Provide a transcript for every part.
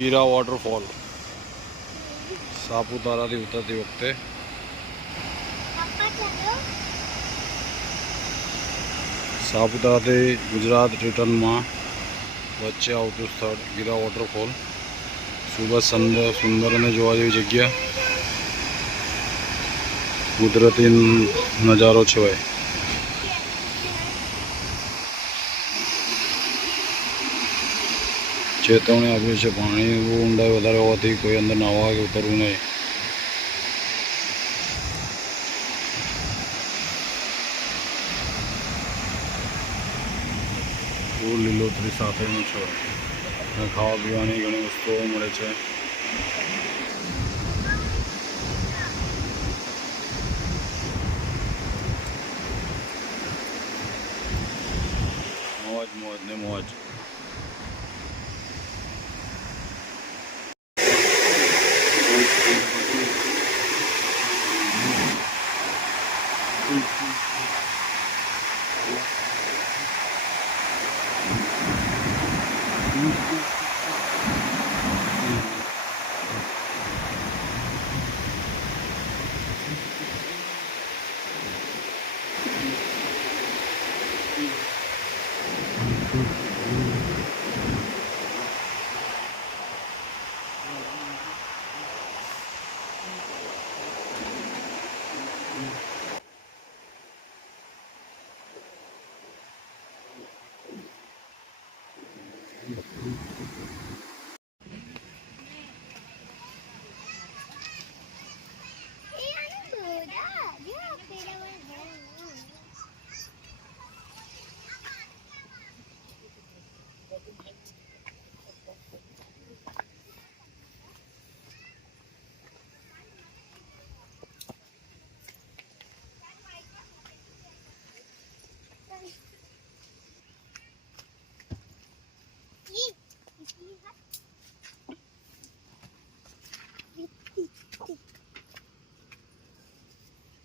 હીરા વોટરફોલ સાપુતારાથી ઉતરતી વખતે સાપુતારાથી ગુજરાત રિટર્નમાં વચ્ચે આવતું સ્થળ હીરા વોટરફોલ ખૂબ જ સુંદર અને જોવા જેવી જગ્યા, કુદરતી નજારો છે ભાઈ. ચેતવણી આપ્યું છે, પાણી ઊંડાઈ વધારે હોવાથી કોઈ અંદર નાહવા કે ઉતરવું નહીં. ફૂલ લીલોતરી સાથેનું છે. ખાવા પીવાની ઘણી વસ્તુઓ મળે છે. મોજ મોજ ને મોજ.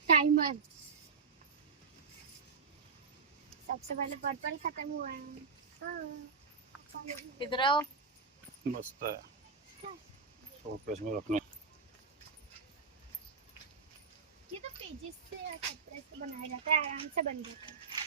टाइमर सबसे पहले पर्पल खत्म हुआ है. इधर आओ. मस्त है, शोकेस में रखने. ये तो पेजेस से कपड़े से बनाया जाता है, आराम से बन जाता है.